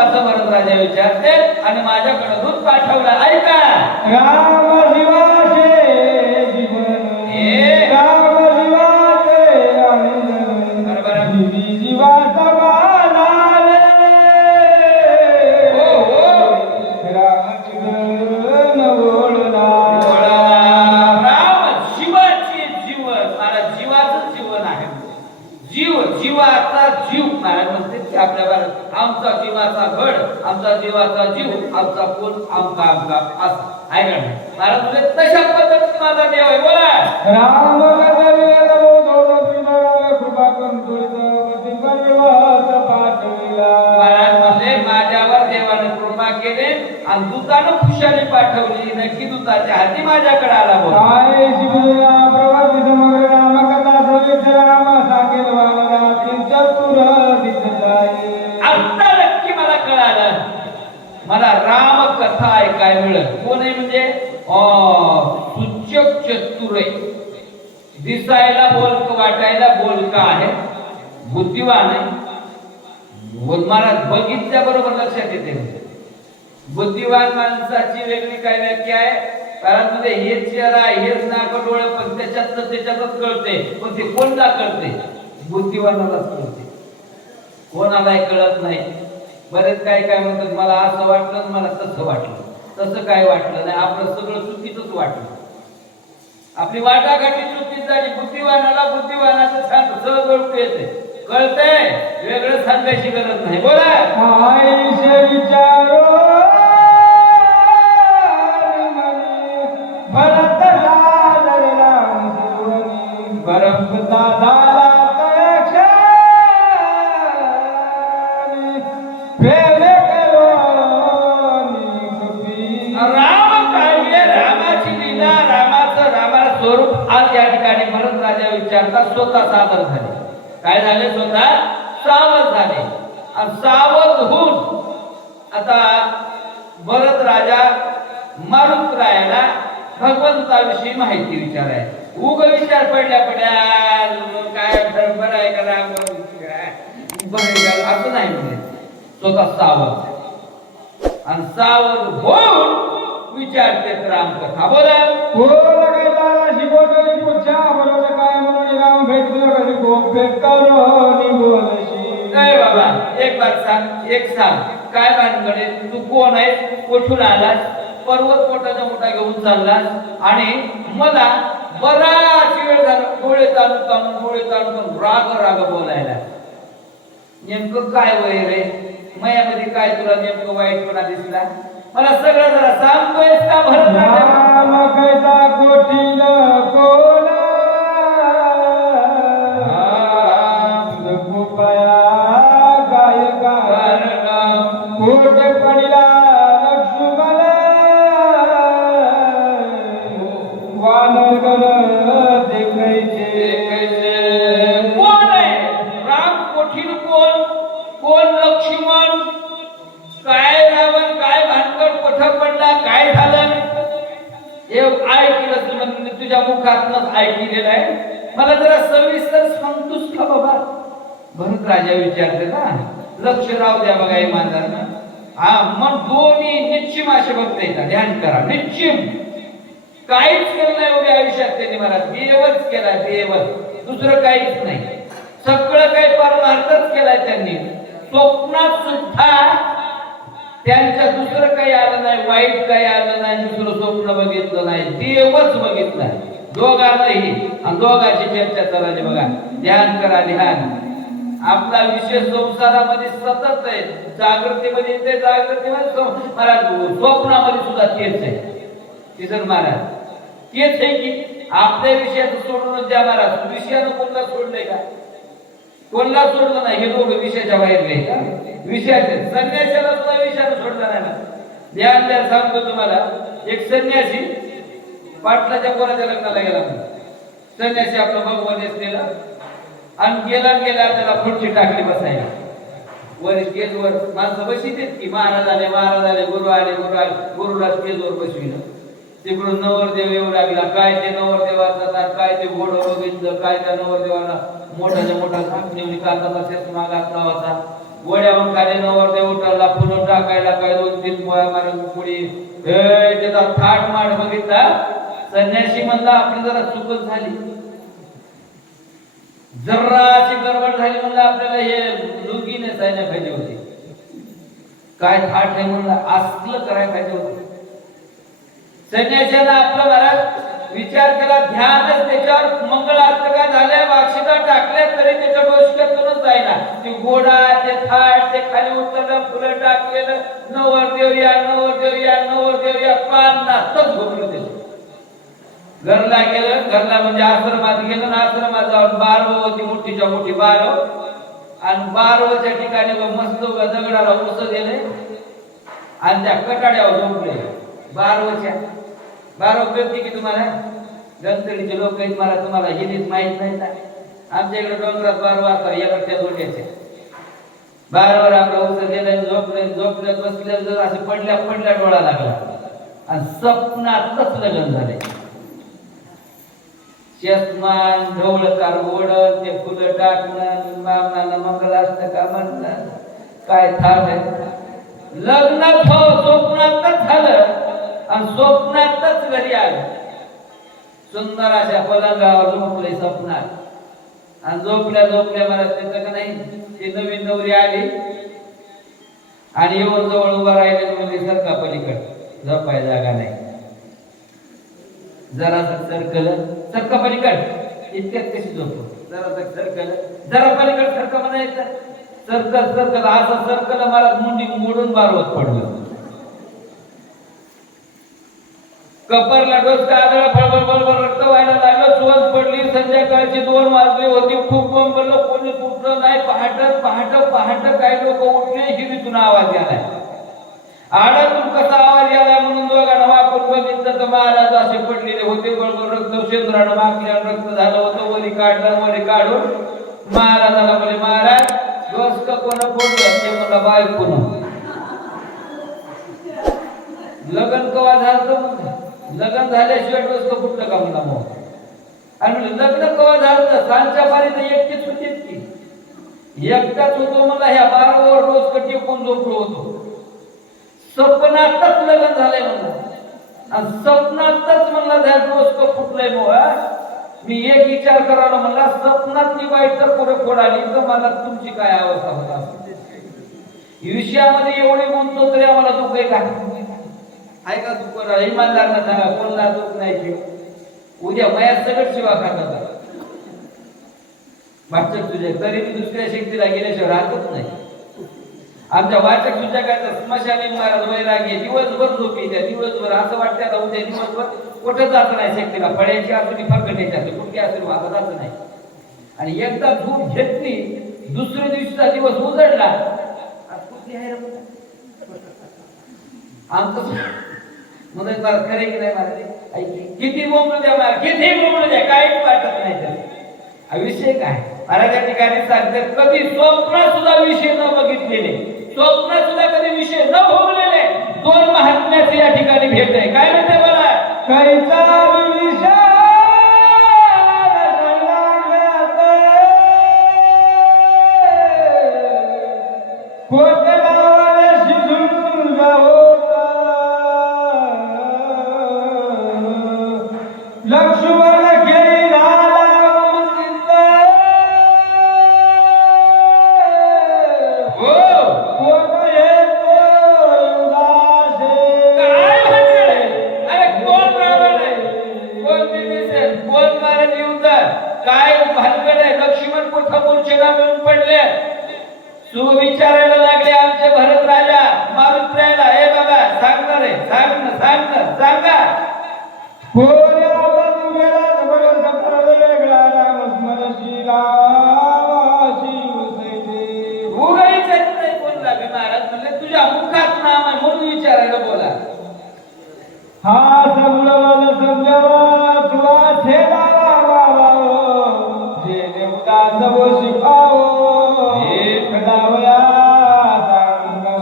अशा राजा विचारते. आणि माझ्याकडे दूध पाठवलं. सांगेल आता नक्की मला कळालं. मला राम कथा ऐकाय मिळत कोण आहे म्हणजे? सूचक चतुर. आहे दिसायला बोलक वाटायला बोलक आहे. बुद्धिवान आहे. मला बघितल्या बरोबर लक्षात येते. बुद्धिवान माणसाची वेगळी काय व्याख्या आहे. कारण मध्ये हेच चेहरा हेच नाक डोळे पण त्याच्यात त्याच्यातच कळते. पण ते कोणला कळते? बुद्धिवानालाच कळते. कोणालाही कळत नाही. बरेच काय काय म्हणतात मला असं वाटलं मला तसं वाटलं. तसं काय वाटलं नाही? आपलं सगळं चुकीचंच वाटलं. आपली वाटाघाटी चुकीच झाली. बुद्धिवानाला बुद्धिवानाचं सांग सहज ओळखू येते. कळतंय? वेगळं सांगायची गरज नाही. बोला! स्वतः सादर झाले. काय झाले? स्वतः सावध झाले. सावध होऊन आता भरत राजा मारुतरायाला भगवंताविषयी माहिती विचाराय. उग विचार पडल्या पड्या काय बरं आहे का राम बरं असं नाही म्हणजे स्वतः सावध आणि सावध होऊन विचारते रामकथा. बोला. बोल कैलाला शिकवतली पुच्छा बाबा एक बार सांग एक सांग. काय भानगडे? तू कोण आहे कुठून आलास? पर्वत पोटाचा मोठा घेऊन चाललास. आणि मला बराच वेळ झाला डोळे ताणून ताणून डोळे ताणून राग राग बोलायला. नेमकं काय वय रे? मयामध्ये काय तुला नेमकं वाईटपणा दिसला? मला सगळं जरा सांगतोयस का भरत राजा? लक्ष राहू द्या बघा इमानदारनं. हा मग दोन्ही निश्चिम असे बघता येतात. ध्यान करा. निश्चिम. काहीच केलं नाही उभ्या आयुष्यात त्यांनी मला देवच केला देवच दुसरं काहीच नाही. सगळं काही परमार्थच केलाय त्यांनी. स्वप्नात सुद्धा त्यांच्या दुसरं काही आलं नाही वाईट काही आलं नाही दुसरं स्वप्न बघितलं नाही. देवच बघितलं. दोघांनाही. आणि दोघांची चर्चा चालली बघा. ध्यान करा ध्यान. आपला विषय संसारामध्ये सतत आहे. जागृतीमध्ये ते जागृतीमध्ये महाराज स्वप्नामध्ये सुद्धा तेच आहे. किसन महाराज तेच आहे की आपल्या विषयाचं सोडून द्या महाराज. विषयानं कोणला सोडलंय का? कोणला सोडलं नाही? हे दोघं विषयाच्या बाहेर नाही का? विषयाचे. संन्याशाला सुद्धा विषयानं सोडला नाही ना. ध्यान द्या सांगतो तुम्हाला एक संन्यासी पाटलाच्या पोराच्या लग्नाला गेला संन्याशी संन्यासी आपलं भगवान असलेला आणि गेला गेला त्याला खुर्ची टाकली बसायला. वर स्टेजवर माणसं बशी देत की महाराज आले महाराज आले गुरु आले गुरु आले. गुरुला स्टेजवर बसविलं. तिकडून नवरदेव येऊ लागला. काय ते नवरदेवाचा काय ते घोड बघितलं काय त्या नवरदेवाला मोठाच्या मोठा झाकणी काचाचा चष्मा घातला होता. गोड्याहून खाली नवरदेव उठला फुलं टाकायला काय दोन तीन गोळ्या मारून पुढे हे त्याचा थाट माठ बघितला? संन्याशी म्हणला आपली जरा चुकत झाली. जरा गडबड झाली म्हणलं आपल्याला हे लुंगी नेसायला पाहिजे होती. काय थाट नाही म्हणलं असलं करायला पाहिजे होतं. संन्याशानं आपलं महाराज विचार केला ध्यानच त्याच्यावर मंगळाष्टका झाल्या वाक्षिका टाकल्या तरी त्याच्या डोसक्यातूनच जाईना ते गोडा ते थाट ते खाली उतरलं फुलं टाकलेलं नवरदेव या नवरदेव या देवया या पानातच घोपलं त्याच्या घरला गेलं घरला म्हणजे आश्रमात गेलं ना आश्रमात जाऊन बारव होती मोठीच्या मोठी बारव आणि बारवच्या ठिकाणी मस्त दगडाला उस गेले आणि त्या कटाड्यावर झोपले. बारवच्या बारव कळते की तुम्हाला? गणतडीचे लोक आहेत मला तुम्हाला हिंदीत माहीत नाही ना आमच्या इकडे डोंगरात बारव आता एकडच्या जोड्याचे बारवर आपलं उस गेलं झोपले झोपले बसले जर असे पडल्या पडल्या डोळा लागला. आणि स्वप्नातच लग्न झाले. शेतमान ढवळ कारवड ते फुलं टाकणं मामणांना मंगल असतं का म्हणणं काय थांब? आहे लग्नात हो स्वप्नातच झालं आणि स्वप्नातच घरी आलं. सुंदर अशा पलंगावर झोपले स्वप्नात. आणि झोपल्या झोपल्या मला त्याचं का नाही ती नवीन नवरी आली. आणि येऊन जवळ उभा राहिले म्हणजे सरका पलीकड झोपाय जागा नाही. जरा सरकल सरका पलीकड. इतक्यात कशी झोपतो जरा सरकल जरा पलीकड सरका म्हणायचं सरकल सरकल असं सरकल मला मुंडी मोडून बारवत पडलं. कपरला डोसका आदळा फळफळ फळफळ रक्त व्हायला लागलं. चुवत पडली. संध्याकाळची दोन वाजली होती. खूप बोंबलं कोणी उठलं नाही. पहाट पहाट पहाट काही लोक उठले. हिरीतून आवाज आलाय आडातून कसा आवाज आला म्हणून दोघांना वापरून बघितलं तर महाराज असे पडलेले होते. बरोबर रक्त शेंद्रानं मागल्या रक्त झालं होतं. वरी काढलं वरी काढून महाराजाला म्हणे महाराज डोसक कोण फोडलं? ते मला बायकोनं लग्न कवा झालं लग्न झाल्याशिवाय डोसकं फुटलं का मला मग? आणि लग्न कवा झालं सांच्या पारीत एकटीच होती एकटाच होतो मला ह्या बारावर डोसक टिकून झोपलो होतो. स्वप्नातच लग्न झालंय म्हणलं स्वप्नातच म्हणला त्या डोसकं फुटलंय मग मी एक विचार करायला म्हणला स्वप्नात मी वाईट तर पुढे फोडाली तर मला तुमची काय अवस्था होता विषयामध्ये एवढे म्हणतो तरी आम्हाला दुःख आहे का? ऐका तू कोणा इमानदार सांगा कोणला दुःख नाही की उद्या मयात सगळं शिवा खातात मागच्या तुझ्या तरी मी दुसऱ्या शक्तीला गेल्याशिवाय राहतच नाही. आमच्या वाचक सुजाकाचा स्मशानी महाराज वैरागी दिवसभर झोपी त्या दिवसभर असं वाटतं आता उद्या दिवसभर कुठं जात नाही शक्तीला फळ्याची असू फरकटायची असते कुठली असेल माझा जात नाही. आणि एकदा झोप घेतली दुसऱ्या दिवशीचा दिवस उजडला. आमचं म्हणजे खरे की नाही मला किती बोंबलं द्या मला किती बोंबलं द्या काहीच वाटत नाही त्याला. हा विषय काय? मला त्या ठिकाणी सांगते कधी स्वप्न सुद्धा विषय न बघितलेले. स्वप्न सुद्धा कधी विषय न भोगलेले दोन महात्म्याचे या ठिकाणी भेट आहे? काय म्हणते मला कैचा विषय कोण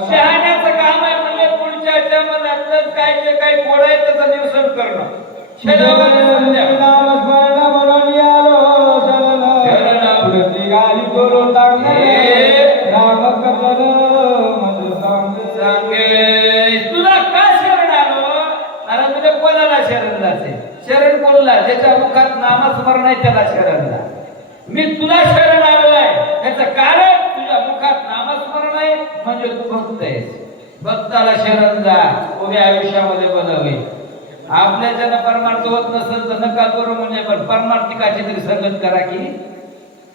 शहाण्याचं काम आहे म्हणजे पुढच्या जन्मातलंच काय जे काही कोड आहे त्याचं निरसन करणं. तुला का शरण आलो? अरे तुझ्या कोणाला शरण जाते शरण कोणला? ज्याच्या मुखात नामस्मरण आहे त्याला शरण जा मी तुला शरण आलेलं आहे. त्याच कारण तुझ्या मुखात नामस्मरण आहे. म्हणजे तू भक्त आहेस. भक्ताला शरण जा. उभ्या आयुष्यामध्ये बनवे आपल्याच्यानं परमार्थ होत नसेल तर नका करू म्हणजे पण परमार्थिकाची तरी संगत करा की.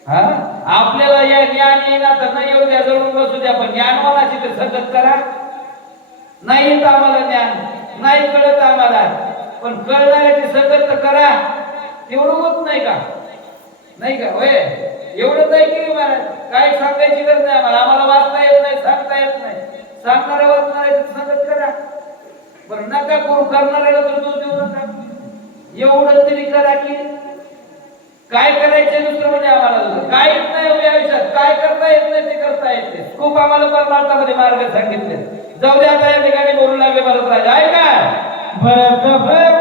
हा? आपल्याला या ज्ञान येईना तर नाही येऊ द्या जळून बसू द्या पण ज्ञानवानाची तर संगत करा. नाही येत आम्हाला ज्ञान. नाही कळत आम्हाला. पण कळणाऱ्याची संगत तर करा. तेवढं होत नाही का? नाही का? होय. एवढं नाही की महाराज. काय सांगायची गरज नाही आम्हाला. आम्हाला वाचता येत नाही सांगता येत नाही. सांगणारा वाचणाऱ्याची सांगत करा. बरं नका करू. करणाऱ्याला तर दोष देऊ नका. एवढं तरी करा की काय करायचं दुसरं म्हणजे आम्हाला काहीच नाही हो उभ्या आयुष्यात. काय करता येत नाही ते करता येते खूप आम्हाला परमार्थामध्ये मार्ग सांगितले. जाऊ दे आता या ठिकाणी बोलू लागले भरत राजा. आहे भरत बरं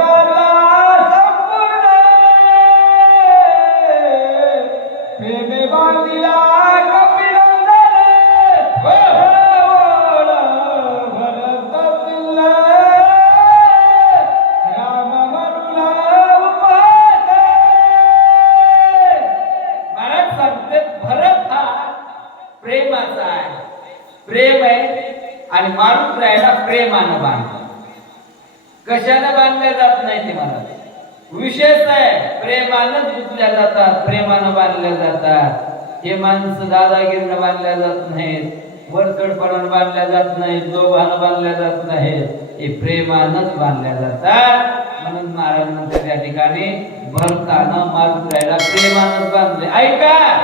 प्रेमानं जातात प्रेमानं बांधल्या जातात. हे माणसं दादागिरीनं बांधल्या जात नाहीत वरचडपणानं बांधल्या जात नाहीत लोभानं बांधल्या जात नाहीत. हे प्रेमानच बांधल्या जातात. म्हणून महाराज म्हणतात त्या ठिकाणी भरताना मात करायला प्रेमानच बांधले. ऐका!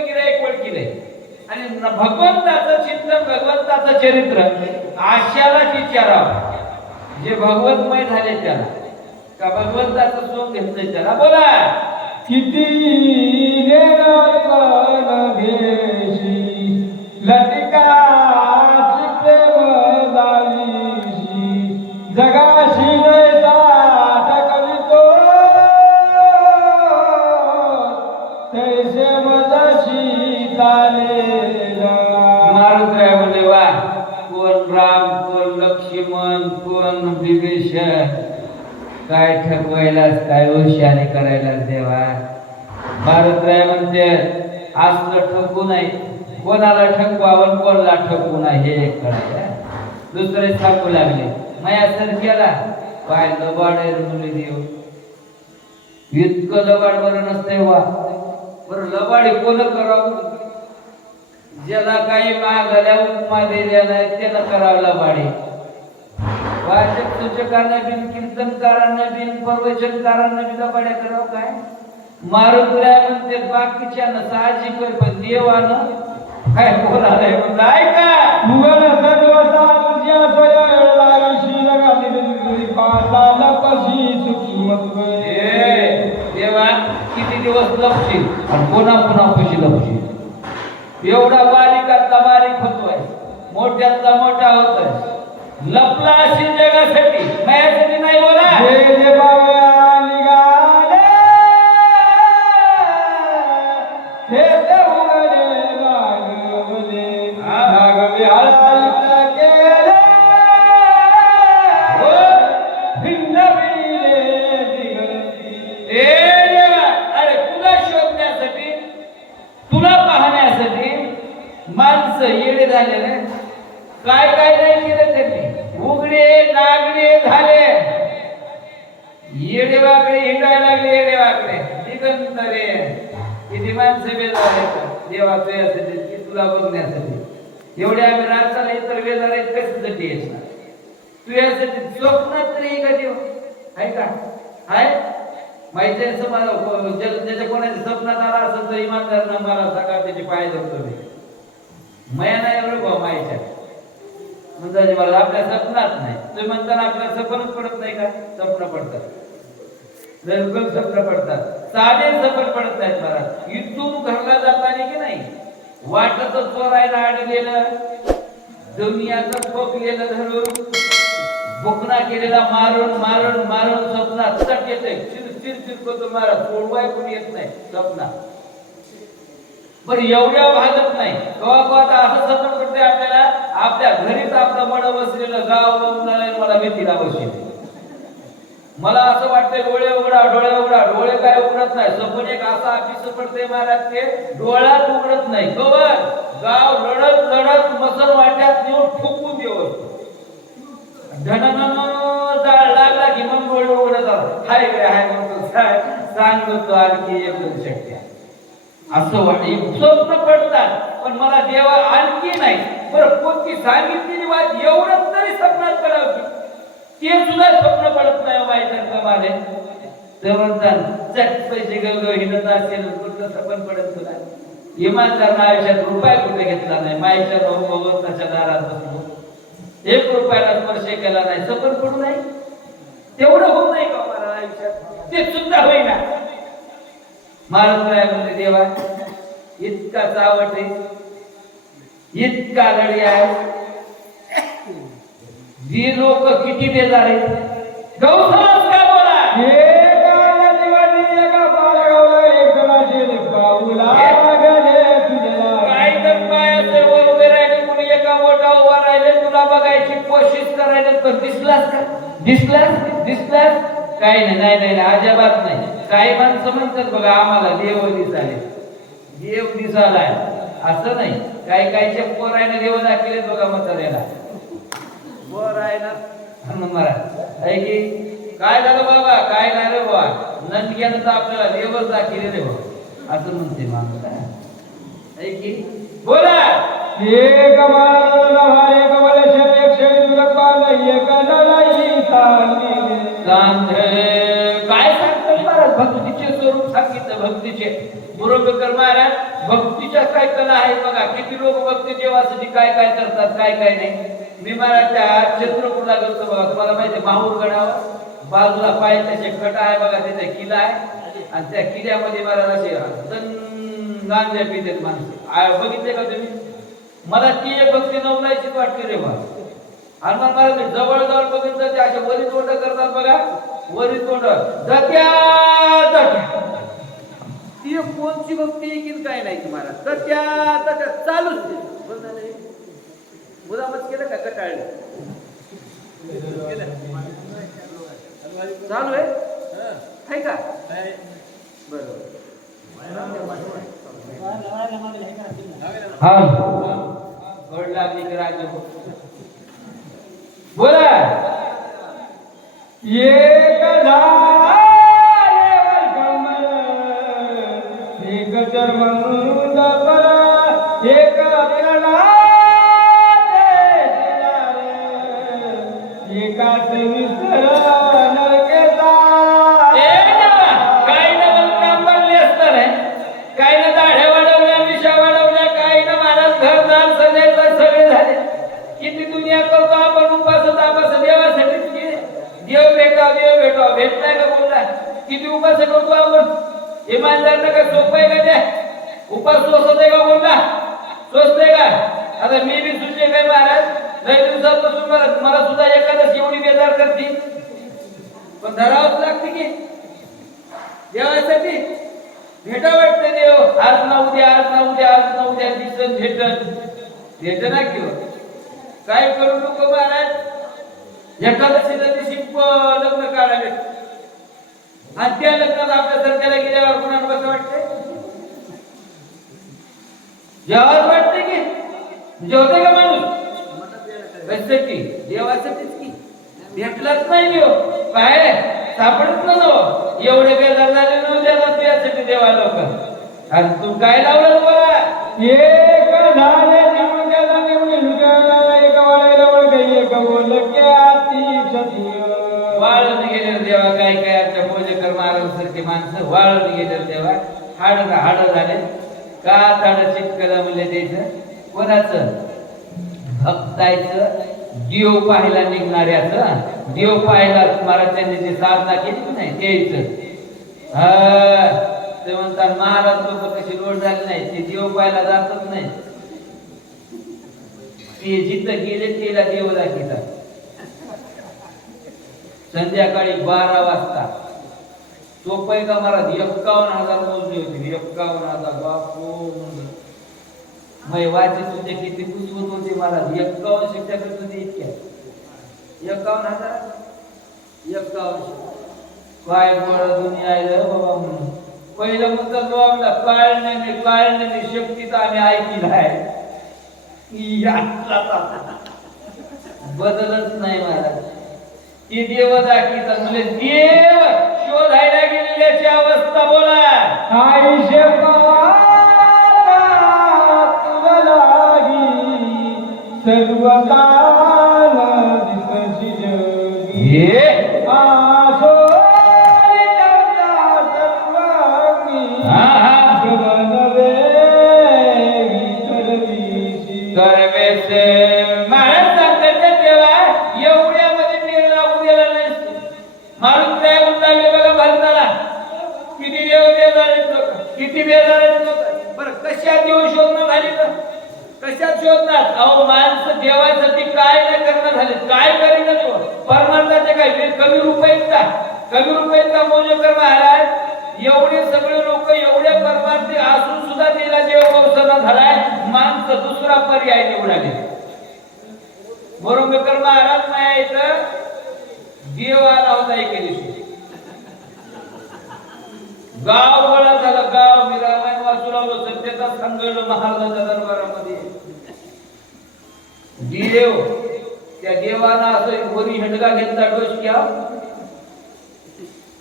राजानं पक्क गिराईक ओळखीले आणि भगवंताचं चिंतन भगवंताचं चरित्र आशालाच विचारावं. जे भगवतमय झाले त्याला. का भगवंताचं सोंग घेतलंय त्याला? बोला. किती घेण विभीषण काय ठरवायलाच काय हुशारी करायलाच देवा? भारतराय म्हणते असलं ठकू नाही. कोणाला ठकवावं कोणाला ठकू नाही हे एक कळायला दुसरे सांगू लागले. माया सर केला काय लबाड आहे मुली देव. इतकं लबाड बरं नसतंय वा. बरं लबाडी कोण करावं? ज्याला काही मागल्या उपमा दिल्या नाही त्याला करावं लबाडी वाचक सूचकांना बिन कीर्तनकारांना बिन प्रवचनकारांना बिन लबाड्या करावं काय? मारुतुऱ्या म्हणते बाकीच्या साहजिक आहे, पण देवानं काय बोलायला म्हणलं ऐका! मुघल सर्व सातुज्या स्वय जगातील पाताला कशी देवा किती दिवस लपशील आणि पुन्हा पुन्हा कशी लपशील एवढा बारीकातला बारीक होतोय. मोठ्यातला मोठा होतोय. लपला असेल जगासाठी मायासाठी नाही बोला. येडे वाकडे हिंडायला लागले येडे वाकडे दिगंतरे किती माणसं बेजारे देवा तुझ्यासाठी की तुला बघण्यासाठी. एवढे आम्ही रातच्याला इतर बेजारे कशासाठी येणार? यासाठी स्वप्नात तरी हो. का देव आहे का? आहे माहिती आहे असं ज्याच्या कोणाच्या स्वप्नात आला असेल तर इमानदार मला सकाळ त्याचे पाय धरतो मी? मया नाही एवढं भाऊ माहिती म्हणजे मला आपल्या स्वप्नात नाही. तुम्ही म्हणताना आपल्या सपनच पडत नाही का? स्वप्न पडतात. बिलकुल शब्द पडतात. साधे सफर पडत आहेत मला इथून घरला जाताना की नाही? वाटत चोरायला अडलेलं दुनियाचं ठोकलेलं धरून? बुकना केलेला मारून मारून मारून स्वप्नात चट येते चिर चिर चिरकतो मारा सोडवाय कोणी येत नाही स्वप्नात. पण एवढ्या भागत नाही. कवा कवा आता असं स्वप्न पडते आपल्याला. आपल्या घरीच आपलं मड बसलेलं. गाव मला भीतीला बसली मला असं वाटतंय डोळे उघडा डोळे उघडा. डोळे काय उघडत नाही. सपन एक असा अपिस पडते महाराज ते डोळ्यात उघडत नाही. कवर गाव लढत लढत मसल वाट्यात नेऊन ठोकून देव धनन जाळ लागला की मग डोळे उघडत हाय रे हाय म्हणतो सा- सांगतो आणखी एक दोन शक्य. असं वाटत स्वप्न पडतात पण मला देवा आणखी नाही. बरं कोणती सांगितलेली वाट एवढंच तरी स्वप्नात पडावं ते सुद्धा स्वप्न पडत नाही माहिती कमाले तर चट पैसे गवगव असेल कुठलं पडत तुला. इमानदार आयुष्यात रुपया कुठे घेतला नाही माईच्या भगवंताच्या दारात बसलो. एक रुपयाला स्पर्श केला नाही स्वप्न पडू नाही. तेवढं होत नाही का मला आयुष्यात? ते सुद्धा होईना. महाराज काय म्हणते देवा इतका चावट आहे इतका लढी आहे जी लोक किती बेजार आहेत. गौसमाज काय बोला? काय तर पायाचे वर उभे राहिले कुणी एका मोठा उभा राहिले तुला बघायची कोशिश करायला तर दिसलास का? दिसलास? दिसलास? काही नाही नाही नाही नाही, अजिबात नाही. काही माणसं म्हणतात बघा आम्हाला देव दिसाले. देव दिसालाय. असं नाही. काही काहीचे पोरायला देव दाखले बघा म्हाताऱ्याला. वर आहे ना. हनुमान महाराज. आहे की? काय झालं बाबा? काय नाही रे बाबा नंदग्यानं तर आपल्याला देवच दाखले रे बाबा असं म्हणते माणूस आहे की? बोला. एक पाल काय सांगतात महाराज? भक्तीचे स्वरूप सांगितलं भक्तीचे. मुरंबेकर महाराज भक्तीच्या काय कला आहे बघा. किती लोक भक्ती देवासाठी काय काय करतात काय काय नाही. मी महाराज त्या चंद्रपूरला गेलो बघा तुम्हाला माहिती आहे माहूर गडावर बाजूला पायथ्याचे कट आहे बघा तिथे किल्ला आहे. आणि त्या किल्ल्यामध्ये महाराज असे गांजा पितात माणसं. बघितले का तुम्ही? मला ती एक भक्ती नवलायचीच वाटते रे बा. हनुमान महाराज जवळ जवळ बघितलं ते असे वरी तोंड करतात बघा. वरी तोंड दत्या ती एक कोणची भक्ती आहे की काय नाही तुम्हाला? महाराज दत्या दत्या चालूच मुदामच केलं का कटाळलं? चालू आहे? आहे का? बरोबर. हा. बोला. एक उपास करतो आपण इमानदार का सोपं आहे का ते? उपास स्वस्त आहे का बोलला स्वस्त आहे का? आता मी बी सुचले काय महाराज? लई दिवसापासून मला मला सुद्धा एखादा एवढी बेजार करते. पण धरावंच लागते की. देवासाठी भेटा वाटते देव. आज ना उद्या आज ना उद्या आज ना उद्या दिसन भेटन. भेट ना किंवा हो? काय करू नको महाराज? एकादशीच्या दिवशी प- लग्न काढावे. आणि त्या लग्नात आपल्या सरकारला गेल्यावर कुणाला कसं वाटतंय? जेव्हाच वाटते की? जेवते का माणूस? कशासाठी देवासाठीच की. भेटलाच नाही देव. काय सापडत नव्हतं एवढे बेजार झाले नव्हते त्याला तुझ्यासाठी देवा लोक आणि तू काय लावलं बघा एक झाले निमक्या झाले निमक्या एक वाळायला वळगे एक बोलक्या ती वाळून गेले देवा काय काय? ती माणसं वाळून गेलं तेव्हा हाड हाड झाले. का ताड चिटकलं म्हणले द्यायचं कोणाचं? भक्तायचं. देव पाहायला निघणाऱ्याच. देव पाहायला महाराज त्यांनी जी साधना केली की नाही द्यायचं हा ते म्हणतात महाराज लोक कशी लोट झाली नाही ते देव पाहायला जातच नाही ते जिथं गेले त्याला देव दाखिता संध्याकाळी बारा वाजता. चोपई का महाराज एक्कावन्न हजार मोजली होती. एक्कावन्न हजार बापू म्हणलं. मै वाचे तुझे किती पुजवत होते महाराज एक्कावन्न शिक्षक तुझे इतक्या. एक्कावन्न हजार? एक्कावन्न काय बळ दुनिया आहे बाबा म्हणून. पहिलं मुद्दा जो आपला काळणे मी शक्तीचा आम्ही ऐकला आहे. बदलच नाही महाराज ती देव दाखीचा म्हणजे देव शोधायला गेलेल्याची अवस्था बोला. आयुष्य सर्व काल दिसशी हे देव त्या देवाला असं वरी हंडगा घेतला डोसक्या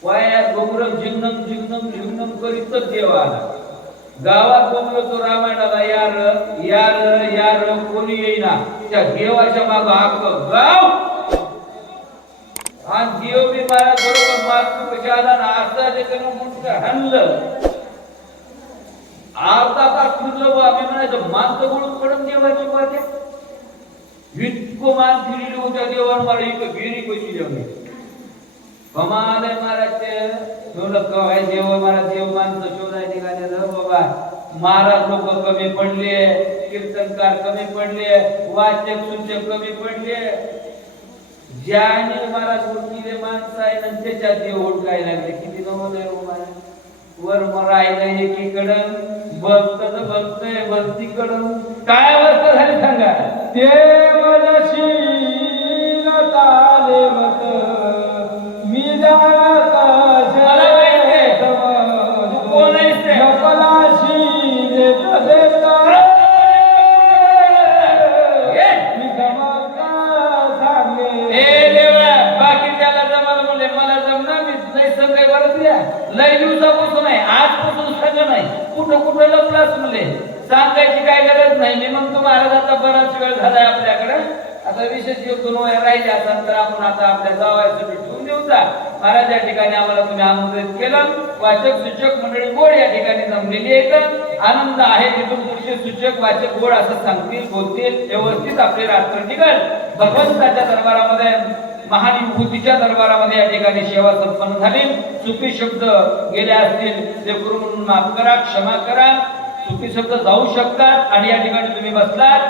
वायात गोमरम जिग्नम जिग्नम जिग्नम करीतच देव आला. गावात बोमलो तो रामायणाला यार यार यार कोणी येईना. त्या देवाच्या माग हाक गाव! आणि देव मी मला बरोबर मारतो कशा आला ना आता जे करून मुंडकं हाणलं अर्धा तास फिरलो बा म्हणायचं माणसं गळून पडून देवाची वाटे इतकं मान फिरली होत्या देवान मला इथं गिरी कशी जेवली कमाल आहे महाराजचे म्हणलं काय देव महाराज देव माणसं शोधाय निघाले र बाबा महाराज लोक कमी पडले कीर्तनकार कमी पडले वाचक सूचक कमी पडले. ज्याने महाराज उठलेले माणसं आहे ना त्याच्यात देव ओळखायला लागले. किती नवल आहे हो महाराज? वर मरायला एकीकडं भक्त भक्तय भक्तीकडं काय अवस्था झाली सांगा. देवदशील ताले मत मी जाणत. तू कोण ते? नकलाशी देत. देता लय दिवसापासून आहे. आजपासून सगळं नाही. कुठं कुठं लपलास म्हणले सांगायची काय गरज नाही. मी मग महाराज आता बराच वेळ झालाय आपल्याकडे. आता विशेष एक दोन राहिले असाल तर आपण आता आपल्या जावायसाठी ठेवून देऊ जा. महाराज या ठिकाणी आम्हाला तुम्ही आमंत्रित केलं. वाचक सूचक मंडळी गोड या ठिकाणी जमलेली आहेत. आनंद आहे तिथून पुढचे सूचक वाचक गोड असं सांगतील बोलतील. व्यवस्थित आपले रात्र निघल. भगवंताच्या दरबारामध्ये महाविभूतीच्या दरबारामध्ये या ठिकाणी सेवा संपन्न झाली. चुकी शब्द गेले असतील ते करून माफ करा क्षमा करा. चुकी शब्द जाऊ शकतात आणि या ठिकाणी तुम्ही बसलात.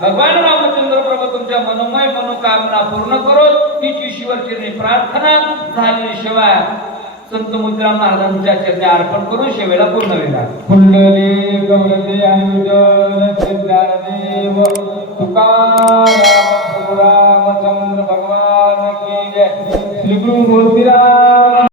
भगवान रामचंद्र प्रभू तुमच्या मनोमय मनोकामना पूर्ण करो. हीच ईश्वर प्रार्थना झालेली शिवाय संत मुद्रा महाराजांच्या चरणी अर्पण करून सेवेला पूर्ण वेळा कुंडली गौरते अनुजन सिद्धादेव तुकाराम Guru Murtira